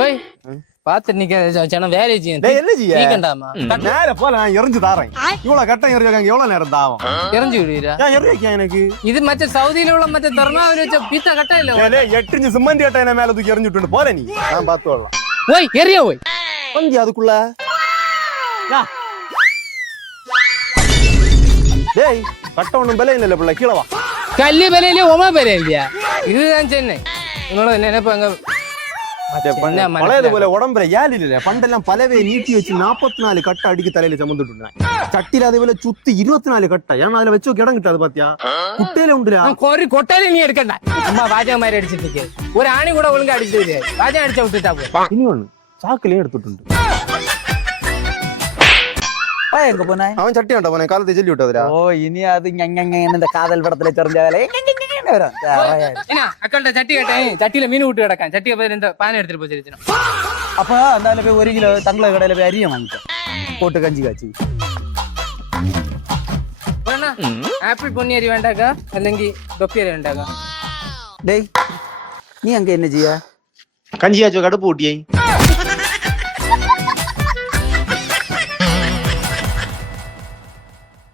ஓய் பாத்து நிக்க வேலை செய்யண்டாமா நேர போல நான் எரிஞ்சு தாரேன். இவ்வளவு கட்டம் எறிஞ்சாங்க எவ்வளவு நேரம் தாவும் எரிஞ்சு விடுவீரா? எறியா எனக்கு இது மற்ற சவுதியில உள்ள மற்ற தருணாவில் வச்ச பீத்த கட்டா இல்ல 8 இன்ச்சு சிமெண்ட் கட்டை என்ன மேல தூக்கி எறிஞ்சுட்டு போற நீ நான் பார்த்து வரலாம். ஓய் எரிய ஓய் கொஞ்சம் அதுக்குள்ள டேய் கட்ட ஒண்ணும் விலை இல்ல பிள்ளை கீழே வா. கல்லு விலையிலே உமா விலை இல்லையா? இதுதான் சென்னை. உன்னோட நினைப்பாங்க பழையது போல உடம்புல ஏழு இல்ல பண்டெல்லாம் பலவே நீட்டி வச்சு 44 கட்டை அடிக்க தலையில சமந்துட்டு இருந்தேன். சட்டியில அதே போல சுத்தி 24 கட்டை. ஏன்னா அதுல வச்சு இடம் கிட்டாது பாத்தியா? குட்டையில உண்டுல கொட்டையில நீ எடுக்கண்டா. அம்மா வாஜா மாதிரி அடிச்சிட்டு இருக்கு. ஒரு ஆணி கூட ஒழுங்கா அடிச்சது வாஜா அடிச்சா விட்டுட்டா போய். இன்னொன்னு சாக்குலயும் எடுத்துட்டு எங்க போன அவன் சட்டி வேண்டாம் போனேன் காலத்தை சொல்லி விட்டதுடா. ஓ இனி அது இந்த காதல் படத்துல தெரிஞ்சாலே அக்கள்கிட்ட சட்டி கேட்டேன். சட்டியில மீன் விட்டு கிடக்கான். சட்டியை போய் இந்த பானை எடுத்துட்டு போச்சு. அப்ப அந்த போய் 1 கிலோ தங்கள கடையில போய் அரியும் வாங்கிட்டேன் போட்டு கஞ்சி காய்ச்சி. ஆப்பிள் பொன்னி அரி வேண்டாக்கா അല്ലെങ്കിൽ தொப்பி அரி வேண்டாக்கா? டேய் நீ அங்க என்ன செய்ய? கஞ்சி காய்ச்சி கடுப்பு ஊட்டியை